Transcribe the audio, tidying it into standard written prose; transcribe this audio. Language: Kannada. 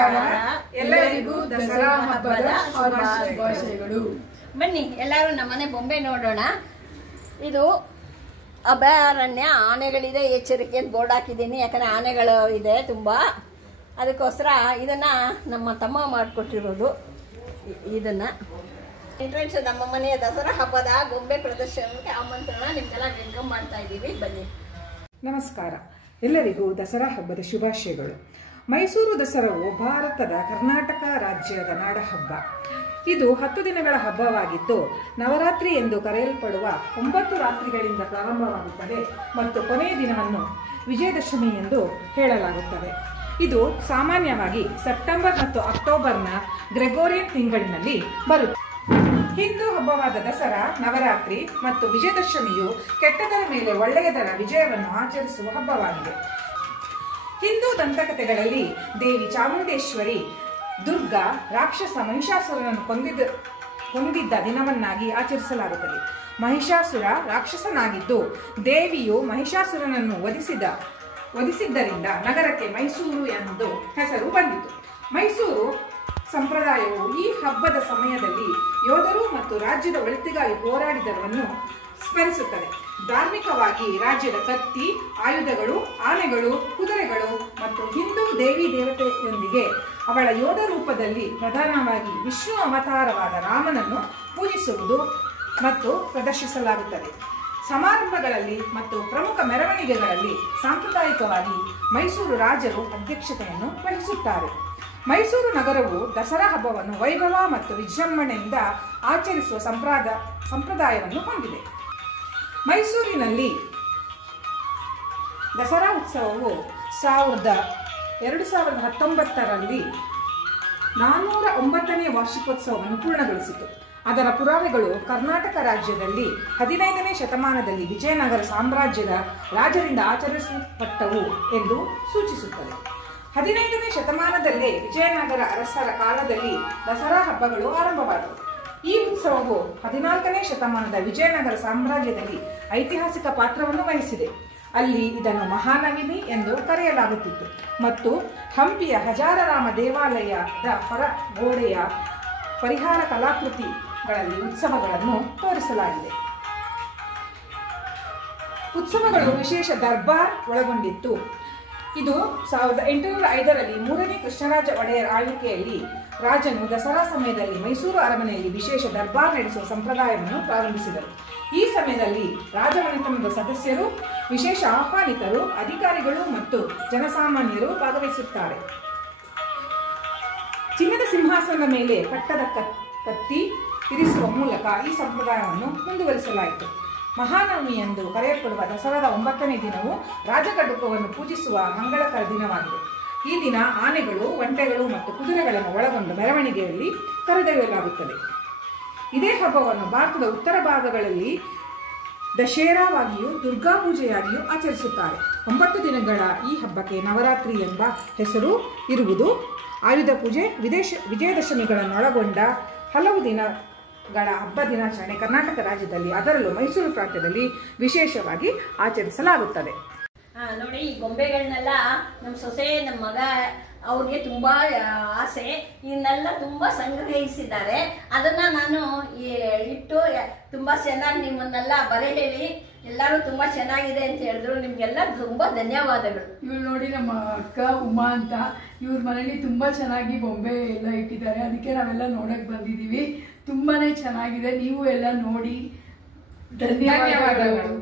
ನಮಸ್ಕಾರ. ಎಲ್ಲರಿಗೂ ದಸರಾ ಹಬ್ಬದ ಶುಭಾಶಯಗಳು. ಬನ್ನಿ ಎಲ್ಲರೂ ನಮ್ಮನೆ ಬೊಂಬೆ ನೋಡೋಣ. ಇದು ಅಭಯಾರಣ್ಯ, ಆನೆಗಳಿದೆ, ಎಚ್ಚರಿಕೆ ಅಂತ ಬೋರ್ಡ್ ಹಾಕಿದ್ದೀನಿ. ಯಾಕಂದ್ರೆ ಆನೆಗಳು ಇದೆ ತುಂಬಾ, ಅದಕ್ಕೋಸ್ಕರ ಇದನ್ನ ನಮ್ಮ ತಮ್ಮ ಮಾಡಿಕೊಟ್ಟಿರೋದು. ಇದನ್ನ ಎಂಟ್ರೆನ್ಸ್ ನಮ್ಮ ಮನೆಯ ದಸರಾ ಹಬ್ಬದ ಗೊಂಬೆ ಪ್ರದರ್ಶನಕ್ಕೆ ಆಮಂತ್ರಣ. ನಿಮ್ಗೆಲ್ಲ ವೆಲ್ಕಮ್ ಮಾಡ್ತಾ ಇದ್ದೀವಿ, ಬನ್ನಿ. ನಮಸ್ಕಾರ. ಎಲ್ಲರಿಗೂ ದಸರಾ ಹಬ್ಬದ ಶುಭಾಶಯಗಳು. ಮೈಸೂರು ದಸರಾವು ಭಾರತದ ಕರ್ನಾಟಕ ರಾಜ್ಯದ ನಾಡಹಬ್ಬ. ಇದು 10 ದಿನಗಳ ಹಬ್ಬವಾಗಿದ್ದು ನವರಾತ್ರಿ ಎಂದು ಕರೆಯಲ್ಪಡುವ 9 ರಾತ್ರಿಗಳಿಂದ ಪ್ರಾರಂಭವಾಗುತ್ತದೆ ಮತ್ತು ಕೊನೆಯ ದಿನವನ್ನು ವಿಜಯದಶಮಿ ಎಂದು ಹೇಳಲಾಗುತ್ತದೆ. ಇದು ಸಾಮಾನ್ಯವಾಗಿ ಸೆಪ್ಟೆಂಬರ್ ಮತ್ತು ಅಕ್ಟೋಬರ್ನ ಗ್ರೆಗೋರಿಯನ್ ತಿಂಗಳಿನಲ್ಲಿ ಬರುತ್ತದೆ. ಹಿಂದೂ ಹಬ್ಬವಾದ ದಸರಾ, ನವರಾತ್ರಿ ಮತ್ತು ವಿಜಯದಶಮಿಯು ಕೆಟ್ಟದರ ಮೇಲೆ ಒಳ್ಳೆಯದರ ವಿಜಯವನ್ನು ಆಚರಿಸುವ ಹಬ್ಬವಾಗಿದೆ. ಹಿಂದೂ ದಂತಕಥೆಗಳಲ್ಲಿ ದೇವಿ ಚಾಮುಂಡೇಶ್ವರಿ, ದುರ್ಗಾ ರಾಕ್ಷಸ ಮಹಿಷಾಸುರನನ್ನು ಕೊಂದಿದ್ದ ದಿನವನ್ನಾಗಿ ಆಚರಿಸಲಾಗುತ್ತದೆ. ಮಹಿಷಾಸುರ ರಾಕ್ಷಸನಾಗಿದ್ದು ದೇವಿಯು ಮಹಿಷಾಸುರನನ್ನು ವಧಿಸಿದ್ದರಿಂದ ನಗರಕ್ಕೆ ಮೈಸೂರು ಎಂದು ಹೆಸರು ಬಂದಿತು. ಮೈಸೂರು ಸಂಪ್ರದಾಯವು ಈ ಹಬ್ಬದ ಸಮಯದಲ್ಲಿ ಯೋಧರು ಮತ್ತು ರಾಜ್ಯದ ಒಳಿತಿಗಾಗಿ ಹೋರಾಡಿದವರನ್ನು ಸ್ಮರಿಸುತ್ತದೆ. ಧಾರ್ಮಿಕವಾಗಿ ರಾಜ್ಯದ ಕತ್ತಿ, ಆಯುಧಗಳು, ಆನೆಗಳು, ಕುದುರೆಗಳು ಮತ್ತು ಹಿಂದೂ ದೇವಿ ದೇವತೆಯೊಂದಿಗೆ ಅವಳ ಯೋಧ ರೂಪದಲ್ಲಿ ಪ್ರಧಾನವಾಗಿ ವಿಷ್ಣು ಅವತಾರವಾದ ರಾಮನನ್ನು ಪೂಜಿಸುವುದು ಮತ್ತು ಪ್ರದರ್ಶಿಸಲಾಗುತ್ತದೆ. ಸಮಾರಂಭಗಳಲ್ಲಿ ಮತ್ತು ಪ್ರಮುಖ ಮೆರವಣಿಗೆಗಳಲ್ಲಿ ಸಾಂಪ್ರದಾಯಿಕವಾಗಿ ಮೈಸೂರು ರಾಜರು ಅಧ್ಯಕ್ಷತೆಯನ್ನು ವಹಿಸುತ್ತಾರೆ. ಮೈಸೂರು ನಗರವು ದಸರಾ ಹಬ್ಬವನ್ನು ವೈಭವ ಮತ್ತು ವಿಜೃಂಭಣೆಯಿಂದ ಆಚರಿಸುವ ಸಂಪ್ರದಾಯವನ್ನು ಹೊಂದಿದೆ. ಮೈಸೂರಿನಲ್ಲಿ ದಸರಾ ಉತ್ಸವವು 2019ರಲ್ಲಿ 409ನೇ ವಾರ್ಷಿಕೋತ್ಸವವನ್ನು ಪೂರ್ಣಗೊಳಿಸಿತು. ಅದರ ಪುರಾವೆಗಳು ಕರ್ನಾಟಕ ರಾಜ್ಯದಲ್ಲಿ 15ನೇ ಶತಮಾನದಲ್ಲಿ ವಿಜಯನಗರ ಸಾಮ್ರಾಜ್ಯದ ರಾಜರಿಂದ ಆಚರಿಸಲ್ಪಟ್ಟವು ಎಂದು ಸೂಚಿಸುತ್ತದೆ. 15ನೇ ಶತಮಾನದಲ್ಲೇ ವಿಜಯನಗರ ಅರಸರ ಕಾಲದಲ್ಲಿ ದಸರಾ ಹಬ್ಬಗಳು ಆರಂಭವಾದವು. ಈ ಉತ್ಸವವು 14ನೇ ಶತಮಾನದ ವಿಜಯನಗರ ಸಾಮ್ರಾಜ್ಯದಲ್ಲಿ ಐತಿಹಾಸಿಕ ಪಾತ್ರವನ್ನು ವಹಿಸಿದೆ. ಅಲ್ಲಿ ಇದನ್ನು ಮಹಾನವಮಿ ಎಂದು ಕರೆಯಲಾಗುತ್ತಿತ್ತು ಮತ್ತು ಹಂಪಿಯ ಹಜಾರರಾಮ ದೇವಾಲಯದ ಹೊರ ಗೋಡೆಯ ಪರಿಹಾರ ಕಲಾಕೃತಿಗಳಲ್ಲಿ ಉತ್ಸವಗಳನ್ನು ತೋರಿಸಲಾಗಿದೆ. ಉತ್ಸವಗಳು ವಿಶೇಷ ದರ್ಬಾರ್ ಒಳಗೊಂಡಿತ್ತು. ಇದು 1805ರಲ್ಲಿ 3ನೇ ಕೃಷ್ಣರಾಜ ಒಡೆಯರ್ ಆಳ್ವಿಕೆಯಲ್ಲಿ ರಾಜನು ದಸರಾ ಸಮಯದಲ್ಲಿ ಮೈಸೂರು ಅರಮನೆಯಲ್ಲಿ ವಿಶೇಷ ದರ್ಬಾರ್ ನಡೆಸುವ ಸಂಪ್ರದಾಯವನ್ನು ಪ್ರಾರಂಭಿಸಿದರು. ಈ ಸಮಯದಲ್ಲಿ ರಾಜಮನೆತನದ ಸದಸ್ಯರು, ವಿಶೇಷ ಆಹ್ವಾನಿತರು, ಅಧಿಕಾರಿಗಳು ಮತ್ತು ಜನಸಾಮಾನ್ಯರು ಭಾಗವಹಿಸುತ್ತಾರೆ. ಚಿನ್ನದ ಸಿಂಹಾಸನದ ಮೇಲೆ ಪಟ್ಟದ ಕತ್ತಿ ಇರಿಸುವ ಮೂಲಕ ಈ ಸಂಪ್ರದಾಯವನ್ನು ಮುಂದುವರಿಸಲಾಯಿತು. ಮಹಾನವಮಿ ಎಂದು ಕರೆಯಲ್ಪಡುವ ದಸರಾದ 9ನೇ ದಿನವು ರಾಜಕಡುಕವನ್ನು ಪೂಜಿಸುವ ಮಂಗಳಕರ ದಿನವಾಗಿದೆ. ಈ ದಿನ ಆನೆಗಳು, ಒಂಟೆಗಳು ಮತ್ತು ಕುದುರೆಗಳನ್ನು ಒಳಗೊಂಡು ಮೆರವಣಿಗೆಯಲ್ಲಿ ಕರೆದೊಯ್ಯಲಾಗುತ್ತದೆ. ಇದೇ ಹಬ್ಬವನ್ನು ಭಾರತದ ಉತ್ತರ ಭಾಗಗಳಲ್ಲಿ ದಶೇರಾವಾಗಿಯೂ ದುರ್ಗಾ ಪೂಜೆಯಾಗಿಯೂ ಆಚರಿಸುತ್ತಾರೆ. 9 ದಿನಗಳ ಈ ಹಬ್ಬಕ್ಕೆ ನವರಾತ್ರಿ ಎಂಬ ಹೆಸರು ಇರುವುದು. ಆಯುಧ ಪೂಜೆ, ವಿಜಯದಶಮಿಗಳನ್ನೊಳಗೊಂಡ ಹಲವು ದಿನಗಳ ಹಬ್ಬ ದಿನಾಚರಣೆ ಕರ್ನಾಟಕ ರಾಜ್ಯದಲ್ಲಿ, ಅದರಲ್ಲೂ ಮೈಸೂರು ಪ್ರಾಂತ್ಯದಲ್ಲಿ ವಿಶೇಷವಾಗಿ ಆಚರಿಸಲಾಗುತ್ತದೆ. ನೋಡಿ, ಈ ಗೊಂಬೆಗಳನ್ನೆಲ್ಲ ನಮ್ಮ ಸೊಸೆ, ನಮ್ಮ ಮಗ ಅವ್ರಿಗೆ ತುಂಬಾ ಆಸೆ. ಇದನ್ನೆಲ್ಲ ತುಂಬಾ ಸಂಗ್ರಹಿಸಿದ್ದಾರೆ. ಅದನ್ನ ನಾನು ಇಟ್ಟು ತುಂಬಾ ಚೆನ್ನಾಗಿ ನಿಮ್ಮನ್ನೆಲ್ಲ ಬರೆ ಹೇಳಿ ಎಲ್ಲರೂ ತುಂಬಾ ಚೆನ್ನಾಗಿದೆ ಅಂತ ಹೇಳಿದ್ರು. ನಿಮ್ಗೆಲ್ಲ ತುಂಬಾ ಧನ್ಯವಾದಗಳು. ಇವ್ರು ನೋಡಿ, ನಮ್ಮ ಅಕ್ಕ ಉಮಾ ಅಂತ, ಇವ್ರ ಮನೇಲಿ ತುಂಬಾ ಚೆನ್ನಾಗಿ ಬೊಂಬೆ ಎಲ್ಲ ಇಟ್ಟಿದ್ದಾರೆ. ಅದಕ್ಕೆ ನಾವೆಲ್ಲ ನೋಡಕ್ ಬಂದಿದೀವಿ. ತುಂಬಾನೇ ಚೆನ್ನಾಗಿದೆ. ನೀವು ಎಲ್ಲ ನೋಡಿ. ಧನ್ಯವಾದಗಳು.